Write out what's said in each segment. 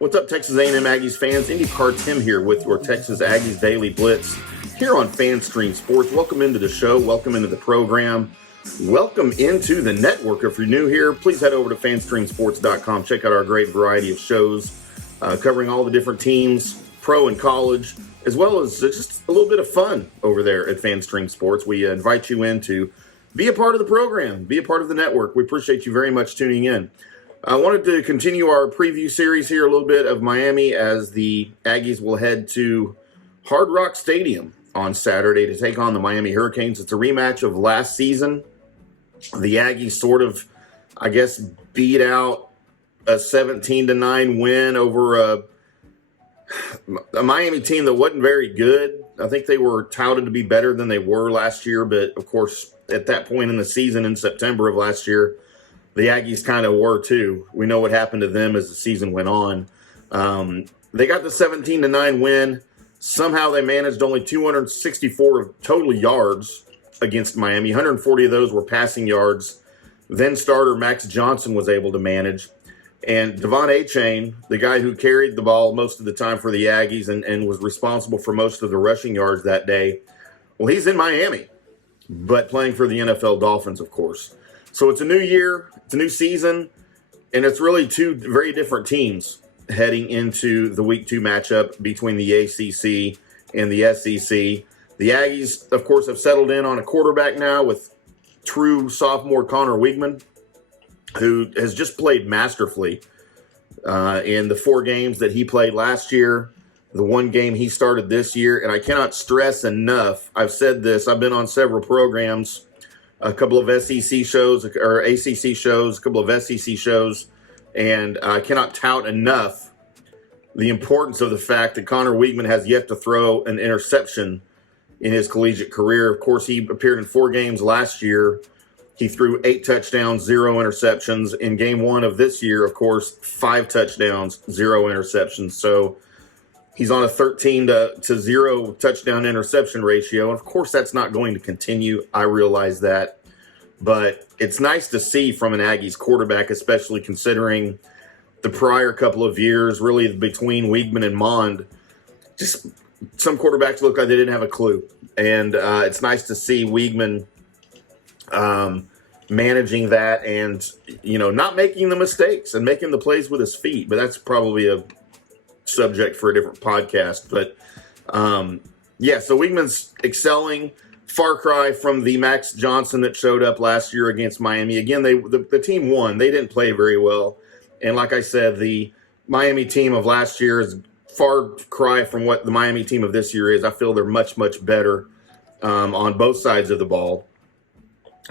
What's up, Texas A&M Aggies fans? IndyCar Timm here with your Texas Aggies Daily Blitz here on FanStream Sports. Welcome into the show. Welcome into the program. Welcome into the network. If you're new here, please head over to FanStreamSports.com. Check out our great variety of shows covering all the different teams, pro and college, as well as just a little bit of fun over there at FanStream Sports. We invite you in to be a part of the program, be a part of the network. We appreciate you very much tuning in. I wanted to continue our preview series here a little bit of Miami as the Aggies will head to Hard Rock Stadium on Saturday to take on the Miami Hurricanes. It's a rematch of last season. The Aggies sort of, I guess, beat out a 17-9 win over a Miami team that wasn't very good. I think they were touted to be better than they were last year, but of course, at that point in the season in September of last year, the Aggies kind of were too. We know what happened to them as the season went on. They got the 17-9 win. Somehow they managed only 264 total yards against Miami. 140 of those were passing yards. Then starter Max Johnson was able to manage. And Devon Achane, the guy who carried the ball most of the time for the Aggies and was responsible for most of the rushing yards that day, well, he's in Miami, but playing for the NFL Dolphins, of course. So it's a new year, it's a new season, and it's really two very different teams heading into the Week 2 matchup between the ACC and the SEC. The Aggies, of course, have settled in on a quarterback now with true sophomore Connor Weigman, who has just played masterfully in the 4 games that he played last year, the 1 game he started this year. And I cannot stress enough, I've said this, I've been on several programs, a couple of SEC shows or ACC shows, a couple of SEC shows, and I cannot tout enough the importance of the fact that Connor Weigman has yet to throw an interception in his collegiate career. Of course, he appeared in 4 games last year. He threw 8 touchdowns, 0 interceptions. In game 1 of this year, of course, 5 touchdowns, 0 interceptions. So he's on a 13-0 touchdown interception ratio. And of course, that's not going to continue. I realize that. But it's nice to see from an Aggies quarterback, especially considering the prior couple of years, really between Weigman and Mond, just some quarterbacks look like they didn't have a clue. And it's nice to see Weigman managing that and, not making the mistakes and making the plays with his feet. But that's probably a subject for a different podcast. But, so Weigman's excelling. Far cry from the Max Johnson that showed up last year against Miami. Again, the team won. They didn't play very well. And like I said, the Miami team of last year is far cry from what the Miami team of this year is. I feel they're much, much better on both sides of the ball.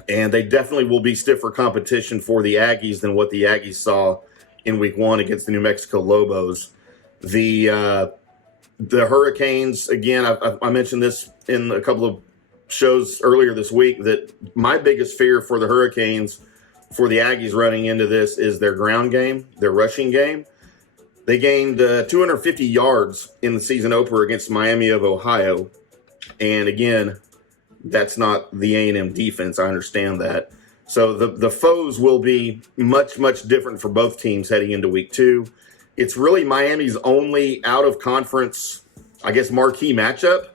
And they definitely will be stiffer competition for the Aggies than what the Aggies saw in Week 1 against the New Mexico Lobos. The Hurricanes, again, I mentioned this in a couple of shows earlier this week, that my biggest fear for the Hurricanes, for the Aggies running into this, is their ground game, their rushing game. They gained 250 yards in the season opener against Miami of Ohio. And again, that's not the A&M defense. I understand that. So the foes will be much, much different for both teams heading into Week 2. It's really Miami's only out-of-conference, I guess, marquee matchup.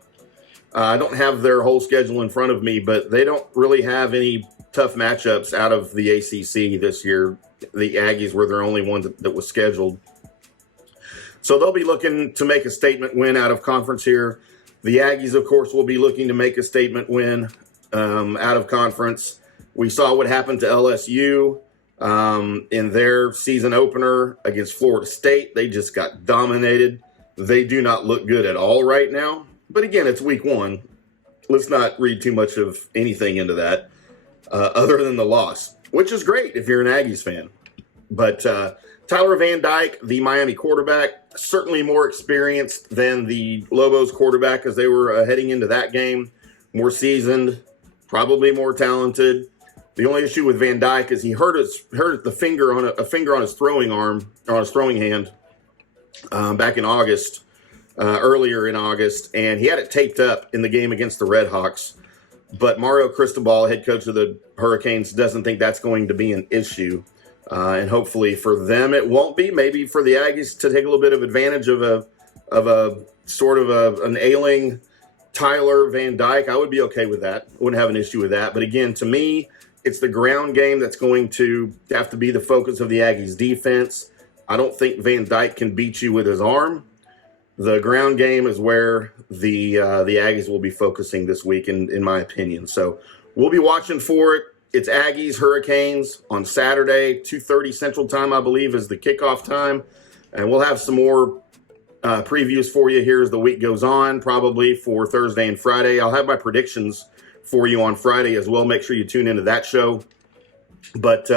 I don't have their whole schedule in front of me, but they don't really have any tough matchups out of the ACC this year. The Aggies were their only one that was scheduled. So they'll be looking to make a statement win out of conference here. The Aggies, of course, will be looking to make a statement win out of conference. We saw what happened to LSU in their season opener against Florida State. They just got dominated. They do not look good at all right now. But again, it's Week 1. Let's not read too much of anything into that other than the loss, which is great if you're an Aggies fan. But Tyler Van Dyke, the Miami quarterback, certainly more experienced than the Lobos quarterback as they were heading into that game. More seasoned, probably more talented. The only issue with Van Dyke is he hurt the finger on his throwing arm, or on his throwing hand, back in August. Earlier in August, and he had it taped up in the game against the Red Hawks. But Mario Cristobal, head coach of the Hurricanes, doesn't think that's going to be an issue. And hopefully for them it won't be. Maybe for the Aggies to take a little bit of advantage of an ailing Tyler Van Dyke, I would be okay with that. Wouldn't have an issue with that. But again, to me, it's the ground game that's going to have to be the focus of the Aggies defense. I don't think Van Dyke can beat you with his arm. The ground game is where the Aggies will be focusing this week, in my opinion. So we'll be watching for it. It's Aggies Hurricanes on Saturday, 2:30 Central Time, I believe, is the kickoff time. And we'll have some more previews for you here as the week goes on, probably for Thursday and Friday. I'll have my predictions for you on Friday as well. Make sure you tune into that show. But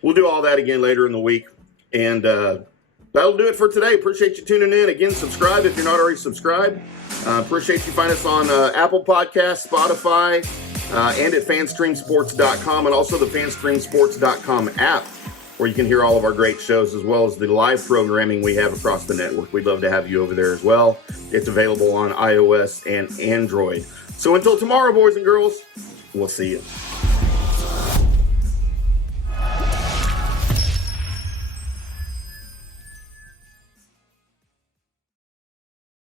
we'll do all that again later in the week. And that'll do it for today. Appreciate you tuning in. Again, subscribe if you're not already subscribed. Appreciate you find us on Apple Podcasts, Spotify, and at fanstreamsports.com, and also the fanstreamsports.com app, where you can hear all of our great shows as well as the live programming we have across the network. We'd love to have you over there as well. It's available on iOS and Android. So until tomorrow, boys and girls, we'll see you.